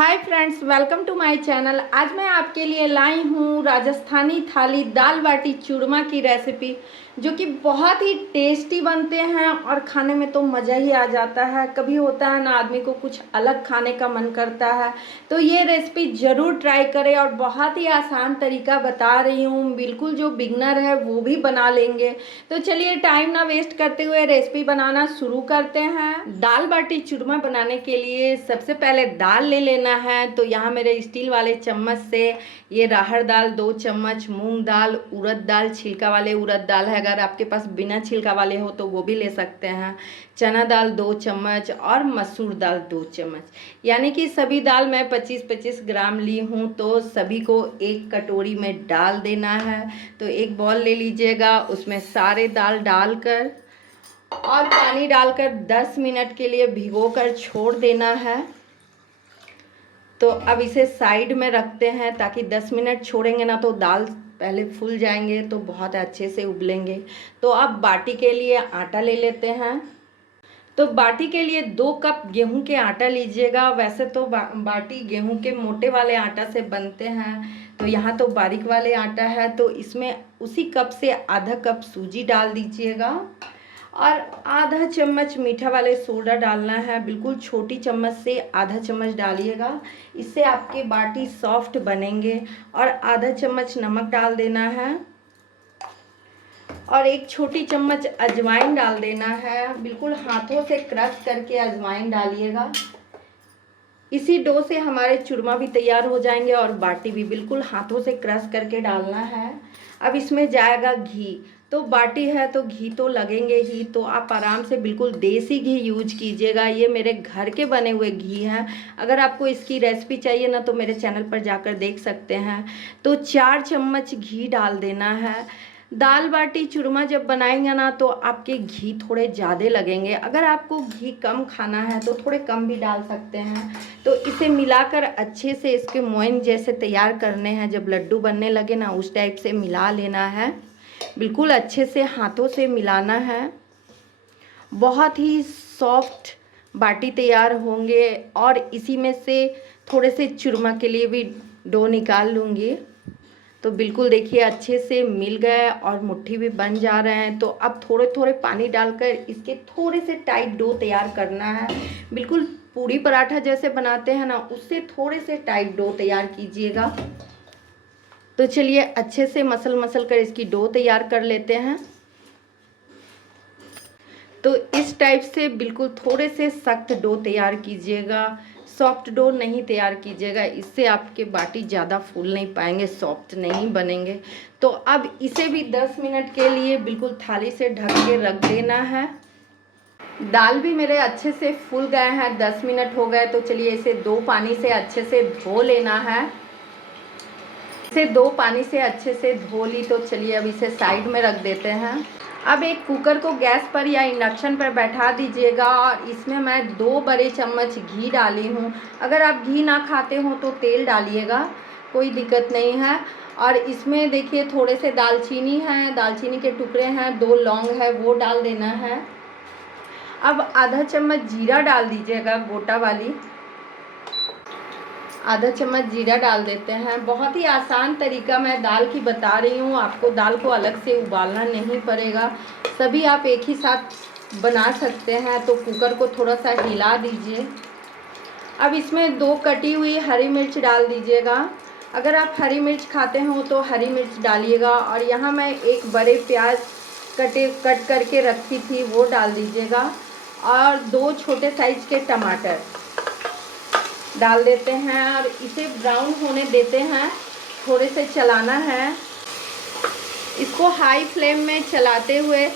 Hi friends, welcome to my channel. आज मैं आपके लिए लाई हूँ राजस्थानी थाली दाल बाटी चूरमा की रेसिपी, जो कि बहुत ही टेस्टी बनते हैं और खाने में तो मज़ा ही आ जाता है। कभी होता है ना, आदमी को कुछ अलग खाने का मन करता है, तो ये रेसिपी ज़रूर ट्राई करें। और बहुत ही आसान तरीका बता रही हूँ, बिल्कुल जो बिगनर है वो भी बना लेंगे। तो चलिए टाइम ना वेस्ट करते हुए रेसिपी बनाना शुरू करते हैं। दाल बाटी चूरमा बनाने के लिए सबसे पहले दाल ले लेना है। तो यहाँ मेरे स्टील वाले चम्मच से ये राहड़ दाल 2 चम्मच, मूंग दाल, उड़द दाल, छिलका वाले उड़द दाल है, अगर आपके पास बिना छिलका वाले हो तो वो भी ले सकते हैं, चना दाल 2 चम्मच और मसूर दाल 2 चम्मच। यानी कि सभी दाल मैं 25-25 ग्राम ली हूँ, तो सभी को एक कटोरी में डाल देना है। तो एक बॉल ले लीजिएगा, उसमें सारे दाल डालकर और पानी डालकर 10 मिनट के लिए भिगोकर छोड़ देना है। तो अब इसे साइड में रखते हैं, ताकि 10 मिनट छोड़ेंगे ना तो दाल पहले फूल जाएंगे तो बहुत अच्छे से उबलेंगे। तो अब बाटी के लिए आटा ले लेते हैं। तो बाटी के लिए 2 कप गेहूं के आटा लीजिएगा। वैसे तो बाटी गेहूं के मोटे वाले आटा से बनते हैं, तो यहाँ तो बारीक वाले आटा है, तो इसमें उसी कप से आधा कप सूजी डाल दीजिएगा और आधा चम्मच मीठा वाले सोडा डालना है। बिल्कुल छोटी चम्मच से आधा चम्मच डालिएगा, इससे आपके बाटी सॉफ्ट बनेंगे। और आधा चम्मच नमक डाल देना है और 1 छोटी चम्मच अजवाइन डाल देना है। बिल्कुल हाथों से क्रश करके अजवाइन डालिएगा। इसी डो से हमारे चूरमा भी तैयार हो जाएंगे और बाटी भी बिल्कुल हाथों से क्रश करके डालना है। अब इसमें जाएगा घी। तो बाटी है तो घी तो लगेंगे ही, तो आप आराम से बिल्कुल देसी घी यूज कीजिएगा। ये मेरे घर के बने हुए घी हैं। अगर आपको इसकी रेसिपी चाहिए ना तो मेरे चैनल पर जाकर देख सकते हैं। तो 4 चम्मच घी डाल देना है। दाल बाटी चूरमा जब बनाएंगे ना तो आपके घी थोड़े ज़्यादा लगेंगे। अगर आपको घी कम खाना है तो थोड़े कम भी डाल सकते हैं। तो इसे मिलाकर अच्छे से इसके मोइन जैसे तैयार करने हैं। जब लड्डू बनने लगे ना उस टाइप से मिला लेना है। बिल्कुल अच्छे से हाथों से मिलाना है। बहुत ही सॉफ्ट बाटी तैयार होंगे। और इसी में से थोड़े से चूरमा के लिए भी डो निकाल लूँगी। तो बिल्कुल देखिए अच्छे से मिल गए और मुट्ठी भी बन जा रहे हैं। तो अब थोड़े थोड़े पानी डालकर इसके थोड़े से टाइट डो तैयार करना है। बिल्कुल पूड़ी पराठा जैसे बनाते हैं ना, उससे थोड़े से टाइट डो तैयार कीजिएगा। तो चलिए अच्छे से मसल कर इसकी डो तैयार कर लेते हैं। तो इस टाइप से बिल्कुल थोड़े से सख्त डो तैयार कीजिएगा, सॉफ्ट डो नहीं तैयार कीजिएगा, इससे आपके बाटी ज़्यादा फूल नहीं पाएंगे, सॉफ्ट नहीं बनेंगे। तो अब इसे भी 10 मिनट के लिए बिल्कुल थाली से ढक के रख देना है। दाल भी मेरे अच्छे से फूल गए हैं, 10 मिनट हो गए। तो चलिए इसे 2 पानी से अच्छे से धो लेना है। इसे 2 पानी से अच्छे से धो ली। तो चलिए अब इसे साइड में रख देते हैं। अब एक कुकर को गैस पर या इंडक्शन पर बैठा दीजिएगा और इसमें मैं 2 बड़े चम्मच घी डाली हूँ। अगर आप घी ना खाते हो तो तेल डालिएगा, कोई दिक्कत नहीं है। और इसमें देखिए थोड़े से दालचीनी है, दालचीनी के टुकड़े हैं, 2 लौंग है, वो डाल देना है। अब आधा चम्मच जीरा डाल दीजिएगा, गोटा वाली आधा चम्मच जीरा डाल देते हैं। बहुत ही आसान तरीका मैं दाल की बता रही हूँ, आपको दाल को अलग से उबालना नहीं पड़ेगा, सभी आप एक ही साथ बना सकते हैं। तो कुकर को थोड़ा सा हिला दीजिए। अब इसमें 2 कटी हुई हरी मिर्च डाल दीजिएगा। अगर आप हरी मिर्च खाते हो तो हरी मिर्च डालिएगा। और यहाँ मैं 1 बड़े प्याज कट करके रखी थी, वो डाल दीजिएगा। और 2 छोटे साइज के टमाटर डाल देते हैं और इसे ब्राउन होने देते हैं। थोड़े से चलाना है, इसको हाई फ्लेम में चलाते हुए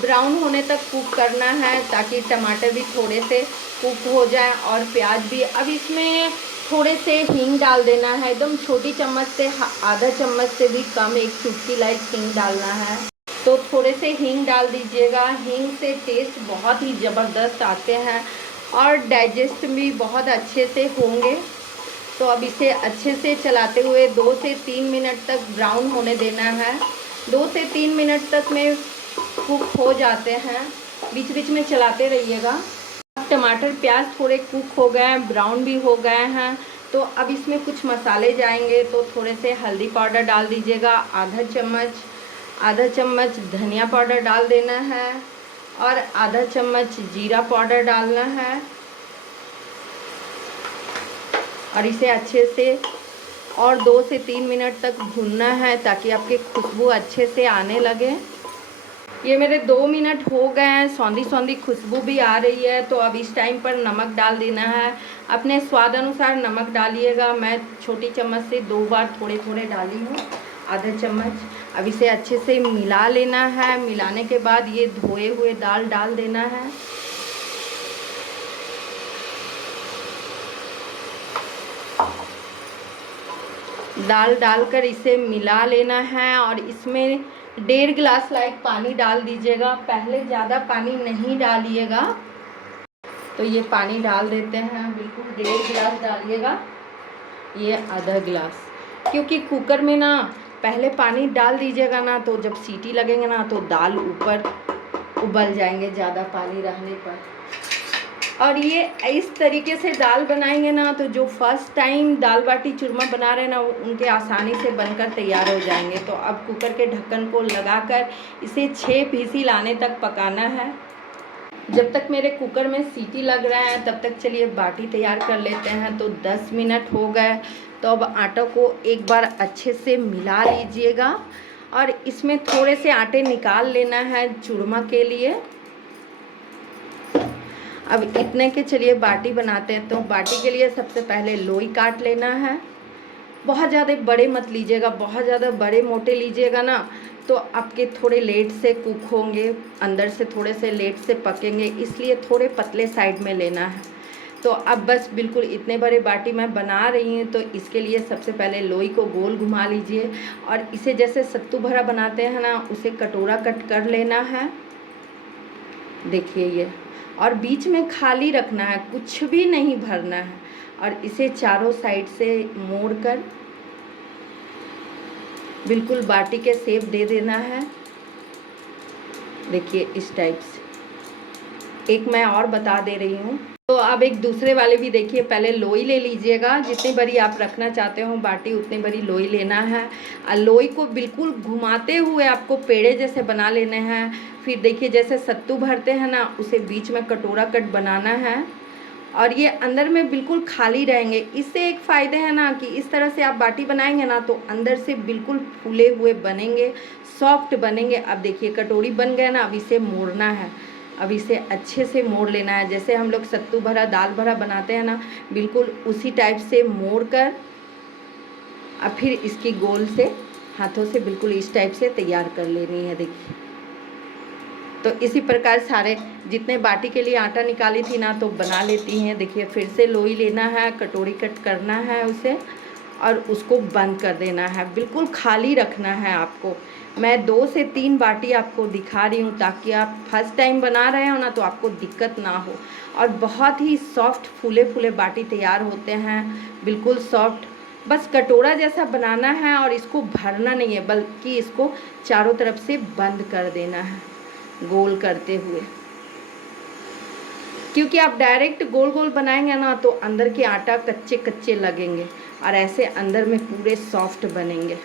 ब्राउन होने तक कुक करना है, ताकि टमाटर भी थोड़े से कुक हो जाए और प्याज भी। अब इसमें थोड़े से हींग डाल देना है, एकदम छोटी चम्मच से आधा चम्मच से भी कम, 1 चुटकी लाइक हींग डालना है। तो थोड़े से हींग डाल दीजिएगा। हींग से टेस्ट बहुत ही ज़बरदस्त आते हैं और डाइजेस्ट भी बहुत अच्छे से होंगे। तो अब इसे अच्छे से चलाते हुए 2 से 3 मिनट तक ब्राउन होने देना है। 2 से 3 मिनट तक में कुक हो जाते हैं, बीच बीच में चलाते रहिएगा। टमाटर प्याज थोड़े कुक हो गए हैं, ब्राउन भी हो गए हैं। तो अब इसमें कुछ मसाले जाएंगे। तो थोड़े से हल्दी पाउडर डाल दीजिएगा, आधा चम्मच धनिया पाउडर डाल देना है और आधा चम्मच जीरा पाउडर डालना है और इसे अच्छे से और 2 से 3 मिनट तक भूनना है ताकि आपके खुशबू अच्छे से आने लगे। ये मेरे 2 मिनट हो गए हैं, सौंधी सौंधी खुशबू भी आ रही है। तो अब इस टाइम पर नमक डाल देना है, अपने स्वाद अनुसार नमक डालिएगा। मैं छोटी चम्मच से 2 बार थोड़े थोड़े डाली हूँ, आधा चम्मच। अब इसे अच्छे से मिला लेना है। मिलाने के बाद ये धोए हुए दाल डाल देना है। दाल डालकर इसे मिला लेना है और इसमें 1.5 गिलास लाइक पानी डाल दीजिएगा। पहले ज़्यादा पानी नहीं डालिएगा। तो ये पानी डाल देते हैं, बिल्कुल 1.5 गिलास डालिएगा, ये आधा गिलास। क्योंकि कुकर में ना पहले पानी डाल दीजिएगा ना तो जब सीटी लगेंगे ना तो दाल ऊपर उबल जाएंगे ज़्यादा पानी रहने पर। और ये इस तरीके से दाल बनाएंगे ना तो जो फर्स्ट टाइम दाल बाटी चूरमा बना रहे हैं ना उनके आसानी से बनकर तैयार हो जाएंगे। तो अब कुकर के ढक्कन को लगाकर इसे 6 व्हिसिल आने तक पकाना है। जब तक मेरे कुकर में सीटी लग रहा है तब तक चलिए बाटी तैयार कर लेते हैं। तो 10 मिनट हो गए। तो अब आटा को एक बार अच्छे से मिला लीजिएगा और इसमें थोड़े से आटे निकाल लेना है चूरमा के लिए। अब इतने के चलिए बाटी बनाते हैं। तो बाटी के लिए सबसे पहले लोई काट लेना है। बहुत ज़्यादा बड़े मत लीजिएगा, बहुत ज़्यादा बड़े मोटे लीजिएगा ना तो आपके थोड़े लेट से कुक होंगे, अंदर से थोड़े से लेट से पकेंगे, इसलिए थोड़े पतले साइड में लेना है। तो अब बस बिल्कुल इतने बड़े बाटी मैं बना रही हूँ। तो इसके लिए सबसे पहले लोई को गोल घुमा लीजिए और इसे जैसे सत्तू भरा बनाते हैं ना उसे कटोरा कट कर लेना है। देखिए ये, और बीच में खाली रखना है, कुछ भी नहीं भरना है। और इसे चारों साइड से मोड़कर बिल्कुल बाटी के शेप दे देना है। देखिए इस टाइप से। एक मैं और बता दे रही हूँ। तो अब एक दूसरे वाले भी देखिए। पहले लोई ले लीजिएगा, जितनी बड़ी आप रखना चाहते हो बाटी उतनी बड़ी लोई लेना है और लोई को बिल्कुल घुमाते हुए आपको पेड़े जैसे बना लेने हैं। फिर देखिए जैसे सत्तू भरते हैं ना उसे बीच में कटोरा कट बनाना है और ये अंदर में बिल्कुल खाली रहेंगे। इससे एक फ़ायदे है ना कि इस तरह से आप बाटी बनाएंगे ना तो अंदर से बिल्कुल फूले हुए बनेंगे, सॉफ्ट बनेंगे। अब देखिए कटोरी बन गया ना, अब इसे मोड़ना है। अब इसे अच्छे से मोड़ लेना है, जैसे हम लोग सत्तू भरा दाल भरा बनाते हैं ना बिल्कुल उसी टाइप से मोड़ कर अब फिर इसकी गोल से हाथों से बिल्कुल इस टाइप से तैयार कर लेनी है। देखिए तो इसी प्रकार सारे जितने बाटी के लिए आटा निकाली थी ना तो बना लेती हैं। देखिए फिर से लोई लेना है, कटोरी कट करना है उसे और उसको बंद कर देना है, बिल्कुल खाली रखना है आपको। मैं 2 से 3 बाटी आपको दिखा रही हूँ ताकि आप फर्स्ट टाइम बना रहे हो ना तो आपको दिक्कत ना हो। और बहुत ही सॉफ्ट फूले फूले बाटी तैयार होते हैं, बिल्कुल सॉफ्ट। बस कटोरा जैसा बनाना है और इसको भरना नहीं है बल्कि इसको चारों तरफ से बंद कर देना है गोल करते हुए। क्योंकि आप डायरेक्ट गोल गोल बनाएंगे ना तो अंदर के आटा कच्चे कच्चे लगेंगे और ऐसे अंदर में पूरे सॉफ्ट बनेंगे।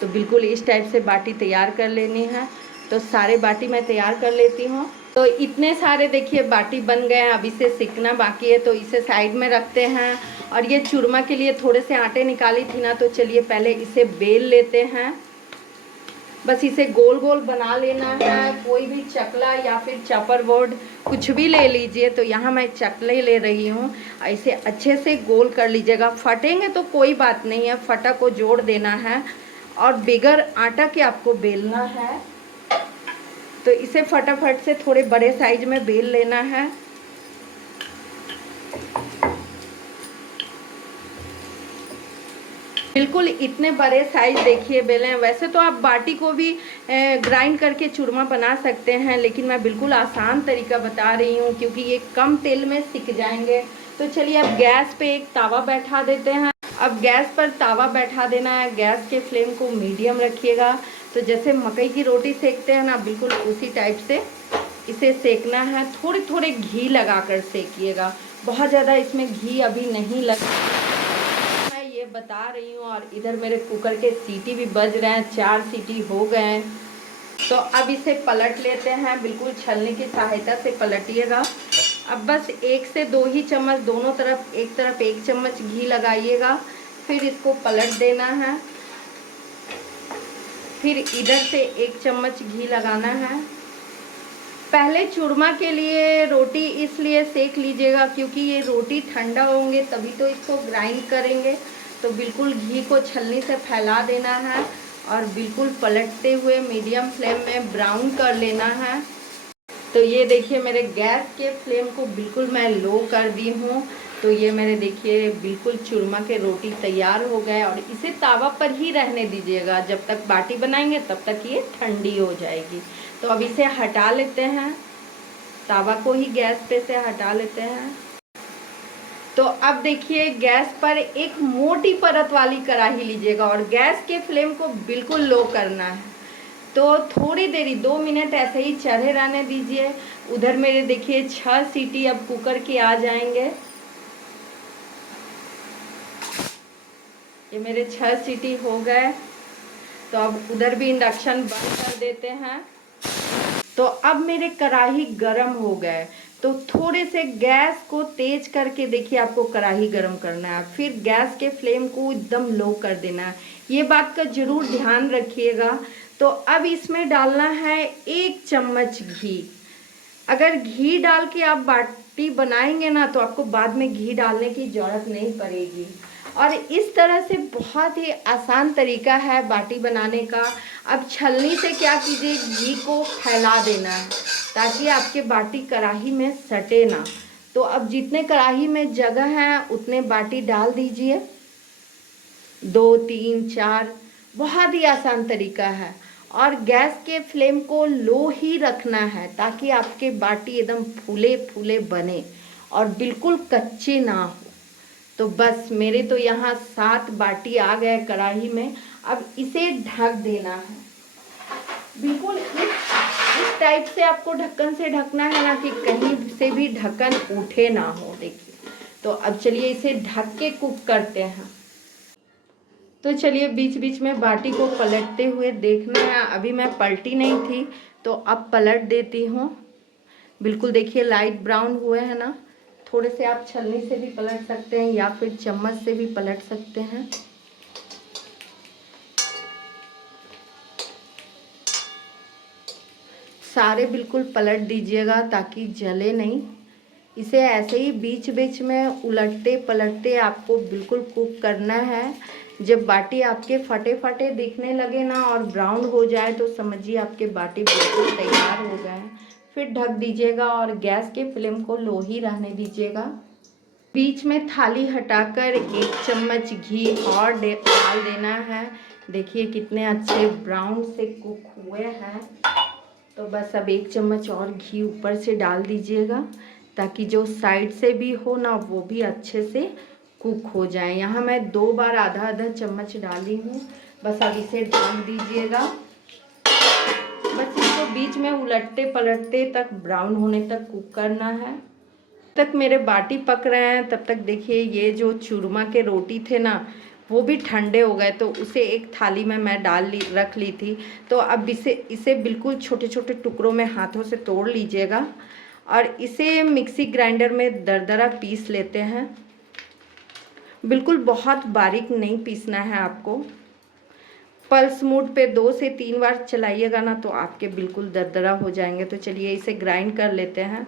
तो बिल्कुल इस टाइप से बाटी तैयार कर लेनी है। तो सारे बाटी मैं तैयार कर लेती हूँ। तो इतने सारे देखिए बाटी बन गए हैं। अब इसे सेकना बाकी है तो इसे साइड में रखते हैं। और ये चूरमा के लिए थोड़े से आटे निकाली थी ना तो चलिए पहले इसे बेल लेते हैं। बस इसे गोल गोल बना लेना है। कोई भी चकला या फिर चॉपर बोर्ड कुछ भी ले लीजिए। तो यहाँ मैं चकले ले रही हूँ। ऐसे अच्छे से गोल कर लीजिएगा। फटेंगे तो कोई बात नहीं है, फटा को जोड़ देना है और बिगर आटा के आपको बेलना है। तो इसे फटाफट से थोड़े बड़े साइज में बेल लेना है। बिल्कुल इतने बड़े साइज देखिए बेले हैं। वैसे तो आप बाटी को भी ग्राइंड करके चूरमा बना सकते हैं, लेकिन मैं बिल्कुल आसान तरीका बता रही हूँ क्योंकि ये कम तेल में सिक जाएंगे। तो चलिए अब गैस पे एक तावा बैठा देते हैं। अब गैस पर तावा बैठा देना है। गैस के फ्लेम को मीडियम रखिएगा। तो जैसे मकई की रोटी सेकते हैं ना बिल्कुल उसी टाइप से इसे सेकना है। थोड़े थोड़े घी लगाकर सेकिएगा, बहुत ज़्यादा इसमें घी अभी नहीं लग। बता रही हूँ। और इधर मेरे कुकर के सीटी भी बज रहे हैं, 4 सीटी हो गए हैं। तो अब इसे पलट लेते हैं, बिल्कुल छलनी की सहायता से पलटिएगा। अब बस 1 से 2 ही चम्मच दोनों तरफ, एक तरफ 1 चम्मच घी लगाइएगा, फिर इसको पलट देना है। फिर इधर से 1 चम्मच घी लगाना है। पहले चूरमा के लिए रोटी इसलिए सेक लीजिएगा क्योंकि ये रोटी ठंडा होंगे तभी तो इसको ग्राइंड करेंगे। तो बिल्कुल घी को छलनी से फैला देना है और बिल्कुल पलटते हुए मीडियम फ्लेम में ब्राउन कर लेना है। तो ये देखिए मेरे गैस के फ्लेम को बिल्कुल मैं लो कर दी हूँ। तो ये मेरे देखिए बिल्कुल चूरमा के रोटी तैयार हो गए। और इसे तावा पर ही रहने दीजिएगा, जब तक बाटी बनाएंगे तब तक ये ठंडी हो जाएगी। तो अब इसे हटा लेते हैं, तावा को ही गैस पे से हटा लेते हैं। तो अब देखिए गैस पर एक मोटी परत वाली कढ़ाई लीजिएगा और गैस के फ्लेम को बिल्कुल लो करना है। तो थोड़ी देरी 2 मिनट ऐसे ही चढ़े रहने दीजिए। उधर मेरे देखिए 6 सीटी अब कुकर के आ जाएंगे। ये मेरे 6 सीटी हो गए। तो अब उधर भी इंडक्शन बंद कर देते हैं। तो अब मेरे कढ़ाई गरम हो गए। तो थोड़े से गैस को तेज करके देखिए आपको कढ़ाई गरम करना है, फिर गैस के फ्लेम को एकदम लो कर देना है। ये बात का ज़रूर ध्यान रखिएगा। तो अब इसमें डालना है 1 चम्मच घी। अगर घी डाल के आप बाटी बनाएंगे ना तो आपको बाद में घी डालने की ज़रूरत नहीं पड़ेगी। और इस तरह से बहुत ही आसान तरीका है बाटी बनाने का। अब छलनी से क्या कीजिए, घी को फैला देना है ताकि आपके बाटी कढ़ाई में सटे ना। तो अब जितने कढ़ाई में जगह है उतने बाटी डाल दीजिए, 2 3 4। बहुत ही आसान तरीका है। और गैस के फ्लेम को लो ही रखना है ताकि आपके बाटी एकदम फूले फूले बने और बिल्कुल कच्चे ना हो। तो बस मेरे तो यहाँ 7 बाटी आ गए कढ़ाई में। अब इसे ढक देना है। बिल्कुल इस टाइप से आपको ढक्कन से ढकना है ना कि कहीं से भी ढक्कन उठे ना हो। देखिए, तो अब चलिए इसे ढक के कुक करते हैं। तो चलिए बीच बीच में बाटी को पलटते हुए देखना है। अभी मैं पलटी नहीं थी तो अब पलट देती हूँ। बिल्कुल देखिए लाइट ब्राउन हुए हैं ना। थोड़े से आप छलनी से भी पलट सकते हैं या फिर चम्मच से भी पलट सकते हैं। सारे बिल्कुल पलट दीजिएगा ताकि जले नहीं। इसे ऐसे ही बीच बीच में उलटते पलटते आपको बिल्कुल कुक करना है। जब बाटी आपके फटे फटे दिखने लगे ना और ब्राउन हो जाए तो समझिए आपके बाटी बिल्कुल तैयार हो गए। फिर ढक दीजिएगा और गैस के फ्लेम को लो ही रहने दीजिएगा। बीच में थाली हटाकर 1 चम्मच घी और डाल देना है। देखिए कितने अच्छे ब्राउन से कुक हुए हैं। तो बस अब 1 चम्मच और घी ऊपर से डाल दीजिएगा ताकि जो साइड से भी हो ना वो भी अच्छे से कुक हो जाए। यहाँ मैं 2 बार आधा आधा चम्मच डाली हूँ। बस अब इसे ढक दीजिएगा। बस इसको बीच में उलटते पलटते तक ब्राउन होने तक कुक करना है। तक मेरे बाटी पक रहे हैं तब तक देखिए ये जो चूरमा के रोटी थे ना वो भी ठंडे हो गए। तो उसे एक थाली में मैं रख ली थी। तो अब इसे बिल्कुल छोटे छोटे टुकड़ों में हाथों से तोड़ लीजिएगा और इसे मिक्सी ग्राइंडर में दरदरा पीस लेते हैं। बिल्कुल बहुत बारीक नहीं पीसना है आपको। पल्स मोड पे 2 से 3 बार चलाइएगा ना तो आपके बिल्कुल दरदरा हो जाएंगे। तो चलिए इसे ग्राइंड कर लेते हैं।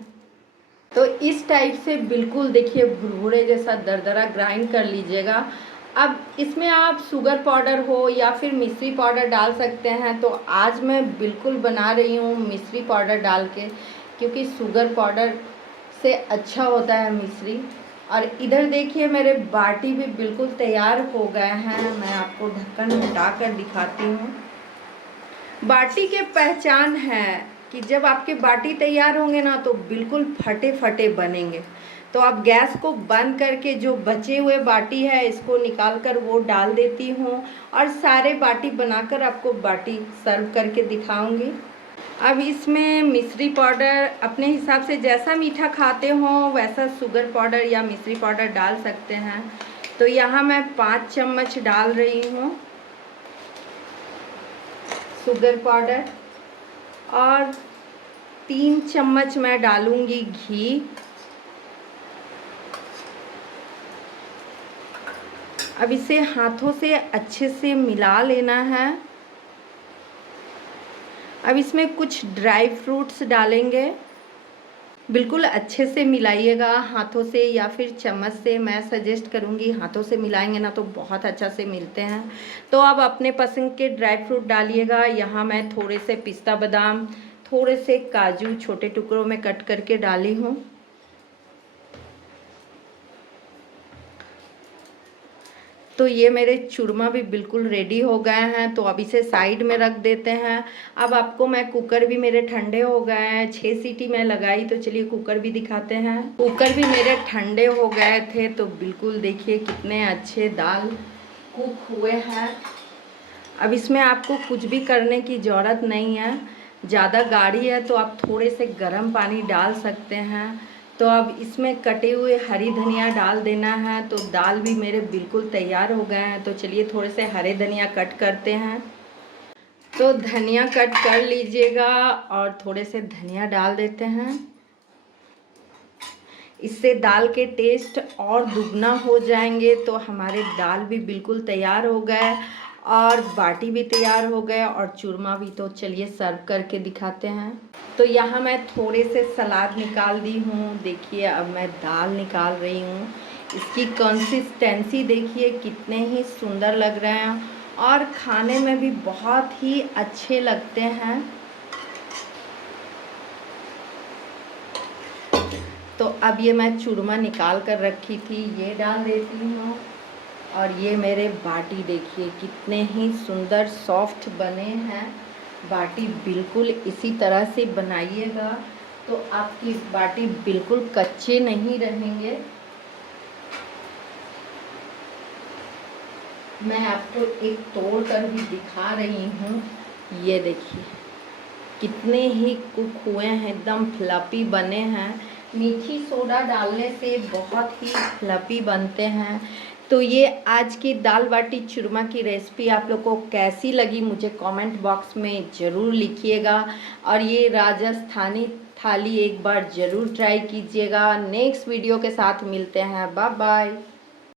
तो इस टाइप से बिल्कुल देखिए भुरभुरे जैसा दरदरा ग्राइंड कर लीजिएगा। अब इसमें आप शुगर पाउडर हो या फिर मिश्री पाउडर डाल सकते हैं। तो आज मैं बिल्कुल बना रही हूँ मिश्री पाउडर डाल के, क्योंकि शुगर पाउडर से अच्छा होता है मिश्री। और इधर देखिए मेरे बाटी भी बिल्कुल तैयार हो गए हैं। मैं आपको ढक्कन हटा कर दिखाती हूँ। बाटी के पहचान है कि जब आपके बाटी तैयार होंगे ना तो बिल्कुल फटे फटे बनेंगे। तो अब गैस को बंद करके जो बचे हुए बाटी है इसको निकाल कर वो डाल देती हूँ और सारे बाटी बनाकर आपको बाटी सर्व करके दिखाऊंगी। अब इसमें मिश्री पाउडर अपने हिसाब से जैसा मीठा खाते हो वैसा शुगर पाउडर या मिश्री पाउडर डाल सकते हैं। तो यहाँ मैं 5 चम्मच डाल रही हूँ शुगर पाउडर और 3 चम्मच मैं डालूँगी घी। अब इसे हाथों से अच्छे से मिला लेना है। अब इसमें कुछ ड्राई फ्रूट्स डालेंगे। बिल्कुल अच्छे से मिलाइएगा हाथों से या फिर चम्मच से। मैं सजेस्ट करूँगी हाथों से मिलाएंगे ना तो बहुत अच्छा से मिलते हैं। तो अब अपने पसंद के ड्राई फ्रूट डालिएगा। यहाँ मैं थोड़े से पिस्ता बादाम, थोड़े से काजू छोटे टुकड़ों में कट करके डाली हूँ। तो ये मेरे चूरमा भी बिल्कुल रेडी हो गए हैं। तो अब इसे साइड में रख देते हैं। अब आपको मैं कुकर भी मेरे ठंडे हो गए हैं, 6 सीटी मैं लगाई। तो चलिए कुकर भी दिखाते हैं। कुकर भी मेरे ठंडे हो गए थे। तो बिल्कुल देखिए कितने अच्छे दाल कुक हुए हैं। अब इसमें आपको कुछ भी करने की ज़रूरत नहीं है। ज़्यादा गाढ़ी है तो आप थोड़े से गर्म पानी डाल सकते हैं। तो अब इसमें कटे हुए हरी धनिया डाल देना है। तो दाल भी मेरे बिल्कुल तैयार हो गए हैं। तो चलिए थोड़े से हरे धनिया कट करते हैं। तो धनिया कट कर लीजिएगा और थोड़े से धनिया डाल देते हैं। इससे दाल के टेस्ट और दुगना हो जाएंगे। तो हमारे दाल भी बिल्कुल तैयार हो गए और बाटी भी तैयार हो गया और चूरमा भी। तो चलिए सर्व करके दिखाते हैं। तो यहाँ मैं थोड़े से सलाद निकाल दी हूँ। देखिए अब मैं दाल निकाल रही हूँ। इसकी कंसिस्टेंसी देखिए कितने ही सुंदर लग रहे हैं और खाने में भी बहुत ही अच्छे लगते हैं। तो अब ये मैं चूरमा निकाल कर रखी थी, ये डाल देती हूँ। और ये मेरे बाटी देखिए कितने ही सुंदर सॉफ्ट बने हैं। बाटी बिल्कुल इसी तरह से बनाइएगा तो आपकी बाटी बिल्कुल कच्चे नहीं रहेंगे। मैं आपको एक तोड़ कर भी दिखा रही हूँ। ये देखिए कितने ही कुक हुए हैं, एकदम फ्लफी बने हैं। मीठी सोडा डालने से बहुत ही फ्लफी बनते हैं। तो ये आज की दाल बाटी चूरमा की रेसिपी आप लोग को कैसी लगी मुझे कमेंट बॉक्स में ज़रूर लिखिएगा। और ये राजस्थानी थाली एक बार ज़रूर ट्राई कीजिएगा। नेक्स्ट वीडियो के साथ मिलते हैं। Bye bye.